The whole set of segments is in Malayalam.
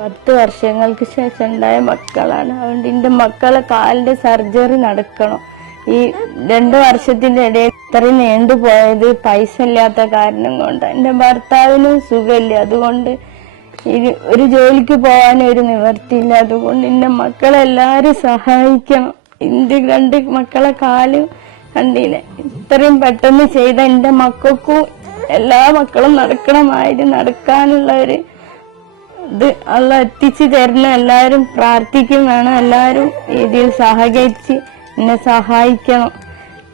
10 വർഷങ്ങൾക്ക് ശേഷം ഉണ്ടായ മക്കളാണ്. അതുകൊണ്ട് എൻ്റെ മക്കളെ കാലിൻ്റെ സർജറി നടക്കണം. ഈ 2 വർഷത്തിൻ്റെ ഇടയിൽ ഇത്രയും നീണ്ടുപോയത് പൈസ ഇല്ലാത്ത കാരണം കൊണ്ട്. എൻ്റെ ഭർത്താവിനും സുഖമില്ല, അതുകൊണ്ട് ഒരു ജോലിക്ക് പോകാൻ ഒരു നിവർത്തിയില്ല. അതുകൊണ്ട് എൻ്റെ മക്കളെല്ലാവരും സഹായിക്കണം. എൻ്റെ 2 മക്കളെ കാലും കണ്ടില്ലേ, ഇത്രയും പെട്ടെന്ന് ചെയ്ത എൻ്റെ മക്കൾക്കും എല്ലാ മക്കളും നടക്കാനുള്ള ഒരു ഇത് അള്ള എത്തിച്ചു തരണം. എല്ലാവരും പ്രാർത്ഥിക്കും വേണം. എല്ലാവരും ഇതിൽ സഹകരിച്ച് എന്നെ സഹായിക്കണം.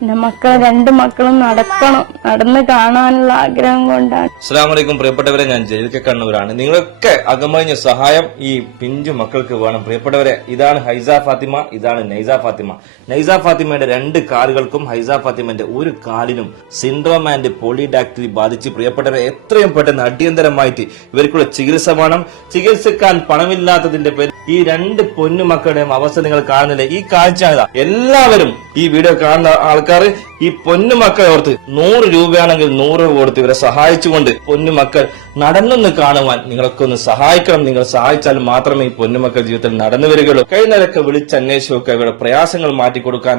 എന്റെ മക്കളെ 2 മക്കളും നടന്ന് കാണാനുള്ള ആഗ്രഹം കൊണ്ടാണ്. അസ്സലാമു അലൈക്കും പ്രിയപ്പെട്ടവരെ, ഞാൻ ജലീൽ കണ്ണൂരാണ്. നിങ്ങളൊക്കെ അകമഴിഞ്ഞ സഹായം ഈ പിഞ്ചു മക്കൾക്ക് വേണം. പ്രിയപ്പെട്ടവരെ, ഇതാണ് ഹൈസ ഫാത്തിമ, ഇതാണ് നൈസ ഫാത്തിമ. നൈസ ഫാത്തിമയുടെ 2 കാലുകൾക്കും ഹൈസ ഫാത്തിമന്റെ 1 കാലിനും സിൻഡ്രോം ആൻഡ് പോളിഡാക്ടറി ബാധിച്ച് പ്രിയപ്പെട്ടവരെ എത്രയും പെട്ടെന്ന് അടിയന്തരമായിട്ട് ഇവർക്കുള്ള ചികിത്സ വേണം. ചികിത്സിക്കാൻ പണമില്ലാത്തതിന്റെ പേരിൽ ഈ 2 പൊന്നുമക്കളുടെയും അവസ്ഥ നിങ്ങൾ കാണുന്നില്ലേ? ഈ കാഴ്ച എല്ലാവരും ഈ വീഡിയോ കാണുന്ന ആൾക്കാർ ഈ പൊന്നുമക്കളെ ഓർത്ത് 100 രൂപയാണെങ്കിൽ 100 രൂപ കൊടുത്ത് ഇവരെ സഹായിച്ചുകൊണ്ട് പൊന്നുമക്കൾ നടന്നൊന്ന് കാണുവാൻ നിങ്ങളൊക്കെ ഒന്ന് സഹായിക്കണം. നിങ്ങൾ സഹായിച്ചാൽ മാത്രമേ ഈ പൊന്നുമക്കൾ ജീവിതത്തിൽ നടന്നു വരികയുള്ളൂ. കഴിയുന്നവരൊക്കെ വിളിച്ചന്വേഷിച്ചൊക്കെ ഇവരുടെ പ്രയാസങ്ങൾ മാറ്റിക്കൊടുക്കാൻ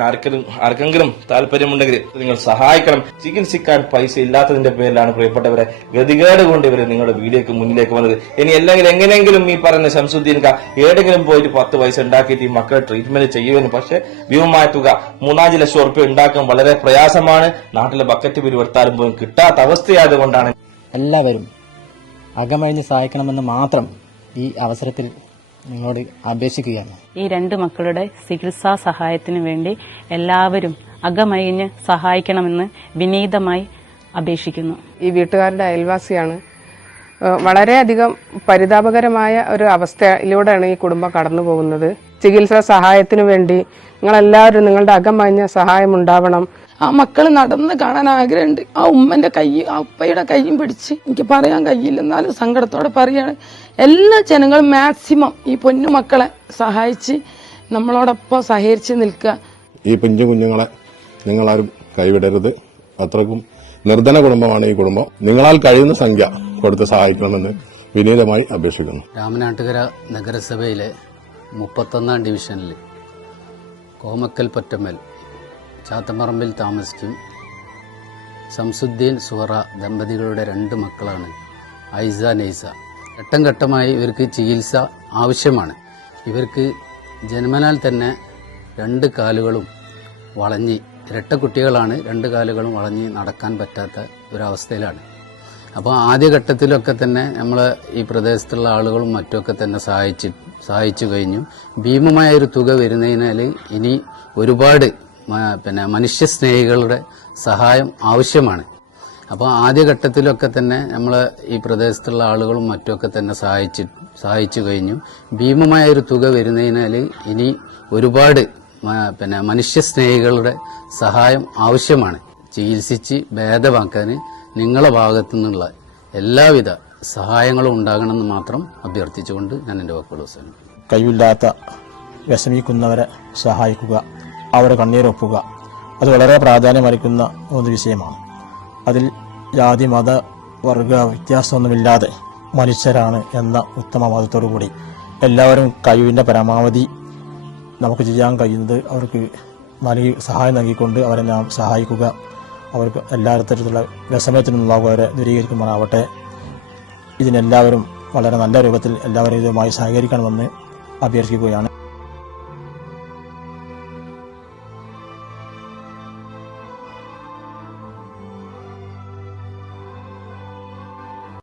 ആർക്കെങ്കിലും താല്പര്യമുണ്ടെങ്കിൽ നിങ്ങൾ സഹായിക്കണം. ചികിത്സിക്കാൻ പൈസ ഇല്ലാത്തതിന്റെ പേരിലാണ് പ്രിയപ്പെട്ടവരെ ഗതികേട് കൊണ്ട് ഇവർ നിങ്ങളുടെ വീഡിയോക്ക് മുന്നിലേക്ക് വന്നത്. ഇനി അല്ലെങ്കിൽ എങ്ങനെയെങ്കിലും ഈ പറയുന്ന ശംസുദ്ദീൻ ഏതെങ്കിലും പോയിട്ട് 10 പൈസ ഉണ്ടാക്കിയിട്ട് ഈ മക്കളെ ട്രീറ്റ്മെന്റ് ചെയ്യുമെന്ന്. പക്ഷെ ഭീമമായ തുക 3-5 ലക്ഷം ഉറുപ്പ്യ ഉണ്ടാക്കാൻ വളരെ പ്രയാസമാണ്. നാട്ടിലെ ബക്കറ്റ് പിരിവെടുത്താലും പോലും കിട്ടാത്ത അവസ്ഥയായതുകൊണ്ടാണ്. എല്ലാവരും അകമഴിഞ്ഞ് സഹായിക്കണമെന്ന് മാത്രം ഈ അവസരത്തിൽ നിങ്ങളോട് അപേക്ഷിക്കുകയാണ്. ഈ 2 മക്കളുടെ ചികിത്സാ സഹായത്തിനു വേണ്ടി എല്ലാവരും അകമഴിഞ്ഞ് സഹായിക്കണമെന്ന് വിനീതമായി അപേക്ഷിക്കുന്നു. ഈ വീട്ടുകാരുടെ അയൽവാസിയാണ്. വളരെയധികം പരിതാപകരമായ ഒരു അവസ്ഥയിലൂടെയാണ് ഈ കുടുംബം കടന്നു പോകുന്നത്. ചികിത്സാ സഹായത്തിനു വേണ്ടി നിങ്ങളെല്ലാവരും നിങ്ങളുടെ അകമഴിഞ്ഞ സഹായം ഉണ്ടാവണം. ആ മക്കൾ നടന്ന് കാണാൻ ആഗ്രഹമുണ്ട്. ആ ഉമ്മന്റെ കൈ, ആ ഉപ്പയുടെ കൈയും പിടിച്ച് എനിക്ക് പറയാൻ കഴിയില്ല, എന്നാലും സങ്കടത്തോടെ പറയാണ്. എല്ലാ ജനങ്ങളും മാക്സിമം ഈ പൊന്നു മക്കളെ സഹായിച്ച് നമ്മളോടൊപ്പം സഹകരിച്ച് നിൽക്കുക. ഈ കുഞ്ഞുങ്ങളെ നിങ്ങളാരും കൈവിടരുത്. അത്രക്കും നിർധന കുടുംബമാണ് ഈ കുടുംബം. നിങ്ങളാൽ കഴിയുന്ന സംഖ്യ കൊടുത്ത് സഹായിക്കണമെന്ന് വിനീതമായി അപേക്ഷിക്കുന്നു. രാമനാട്ടുകര നഗരസഭയിലെ 31-ാം ഡിവിഷനിൽ കോമക്കൽ പൊറ്റമ്മൽ ചാത്തമ്പറമ്പിൽ താമസിക്കും ശംസുദ്ദീൻ സുഹറ ദമ്പതികളുടെ 2 മക്കളാണ് ഐസ, നൈസ. ഘട്ടം ഘട്ടമായി ഇവർക്ക് ചികിത്സ ആവശ്യമാണ്. ഇവർക്ക് ജന്മനാൽ തന്നെ 2 കാലുകളും വളഞ്ഞ്, ഇരട്ട കുട്ടികളാണ്, 2 കാലുകളും വളഞ്ഞ് നടക്കാൻ പറ്റാത്ത ഒരവസ്ഥയിലാണ്. അപ്പോൾ ആദ്യഘട്ടത്തിലൊക്കെ തന്നെ നമ്മൾ ഈ പ്രദേശത്തുള്ള ആളുകളും മറ്റുമൊക്കെ തന്നെ സഹായിച്ചു കഴിഞ്ഞു. ഭീമമായ ഒരു തുക വരുന്നതിനാൽ ഇനി ഒരുപാട് മനുഷ്യസ്നേഹികളുടെ സഹായം ആവശ്യമാണ്. അപ്പോൾ ആദ്യഘട്ടത്തിലൊക്കെ തന്നെ നമ്മൾ ഈ പ്രദേശത്തുള്ള ആളുകളും മറ്റുമൊക്കെ തന്നെ സഹായിച്ചു കഴിഞ്ഞു. ഭീമമായ ഒരു തുക വരുന്നതിനാൽ ഇനി ഒരുപാട് മനുഷ്യസ്നേഹികളുടെ സഹായം ആവശ്യമാണ്. ചികിത്സിച്ച് ഭേദമാക്കാൻ നിങ്ങളുടെ ഭാഗത്തു നിന്നുള്ള എല്ലാവിധ സഹായങ്ങളും ഉണ്ടാകണമെന്ന് മാത്രം അഭ്യർത്ഥിച്ചുകൊണ്ട് ഞാൻ എൻ്റെ വാക്കുകൾ അവസാനിപ്പിക്കുന്നു. കഴിവില്ലാത്ത വിഷമിക്കുന്നവരെ സഹായിക്കുക, അവരെ കണ്ണീരൊപ്പുക, അത് വളരെ പ്രാധാന്യമറിക്കുന്ന ഒരു വിഷയമാണ്. അതിൽ ജാതി, മത, വർഗ വ്യത്യാസമൊന്നുമില്ലാതെ മനുഷ്യരാണ് എന്ന ഉത്തമ മതത്തോടു കൂടി എല്ലാവരും കഴിവിൻ്റെ പരമാവധി നമുക്ക് ചെയ്യാൻ കഴിയുന്നത് അവർക്ക് സഹായം നൽകിക്കൊണ്ട് അവരെ നാം സഹായിക്കുക. അവർക്ക് എല്ലാ തരത്തിലുള്ള വിഷമത്തിനുള്ളവരെ ദൂരീകരിക്കുമാറാവട്ടെ. ഇതിനെല്ലാവരും വളരെ നല്ല രൂപത്തിൽ എല്ലാവരും ഇതുമായി സഹകരിക്കണമെന്ന് അഭ്യർത്ഥിക്കുകയാണ്.